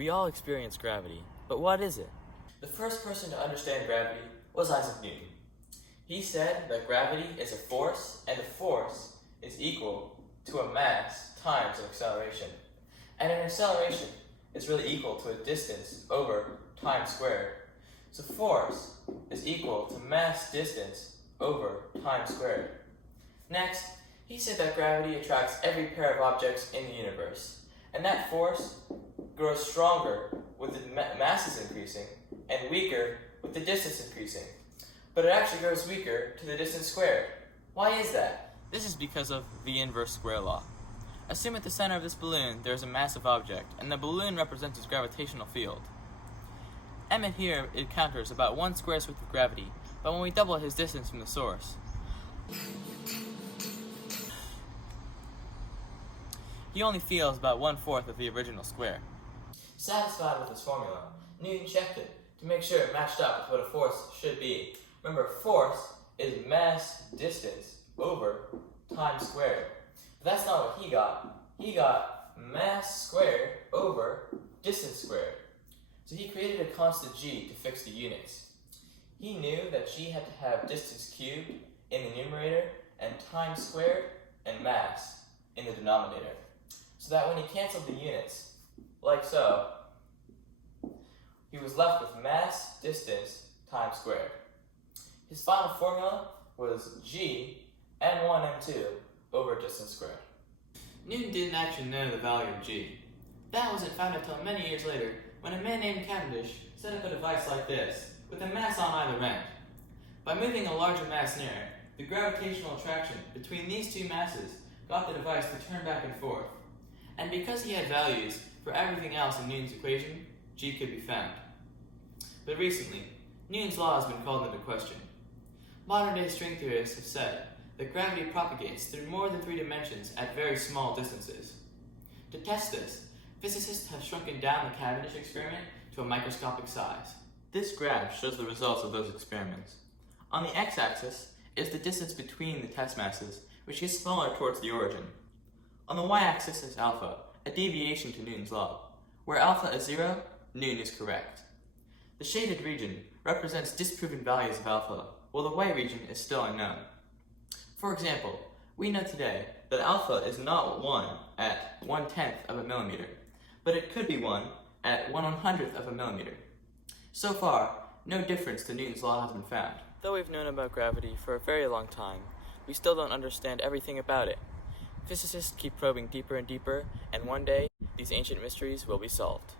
We all experience gravity, but what is it? The first person to understand gravity was Isaac Newton. He said that gravity is a force, and a force is equal to a mass times an acceleration. And an acceleration is really equal to a distance over time squared. So force is equal to mass distance over time squared. Next, he said that gravity attracts every pair of objects in the universe, and that force grows stronger with the masses increasing and weaker with the distance increasing. But it actually grows weaker to the distance squared. Why is that? This is because of the inverse square law. Assume at the center of this balloon there is a massive object, and the balloon represents its gravitational field. Emmett here encounters about 1 square's worth of gravity, but when we double his distance from the source, he only feels about 1/4 of the original square. Satisfied with his formula, Newton checked it to make sure it matched up with what a force should be. Remember, force is mass distance over time squared. But that's not what he got. He got mass squared over distance squared. So he created a constant g to fix the units. He knew that g had to have distance cubed in the numerator and time squared and mass in the denominator. So that when he canceled the units, like so, he was left with mass distance times squared. His final formula was g m1 m2 over distance squared. Newton didn't actually know the value of g. That wasn't found until many years later when a man named Cavendish set up a device like this, with a mass on either end. By moving a larger mass nearer, the gravitational attraction between these two masses got the device to turn back and forth. And because he had values for everything else in Newton's equation, g could be found. But recently, Newton's law has been called into question. Modern-day string theorists have said that gravity propagates through more than 3 dimensions at very small distances. To test this, physicists have shrunken down the Cavendish experiment to a microscopic size. This graph shows the results of those experiments. On the x-axis is the distance between the test masses, which gets smaller towards the origin. On the y-axis is alpha, a deviation to Newton's law. Where alpha is 0, Newton is correct. The shaded region represents disproven values of alpha, while the white region is still unknown. For example, we know today that alpha is not 1 at 1/10 of a millimeter, but it could be 1 at 1/100th of a millimeter. So far, no difference to Newton's law has been found. Though we've known about gravity for a very long time, we still don't understand everything about it. Physicists keep probing deeper and deeper, and one day, these ancient mysteries will be solved.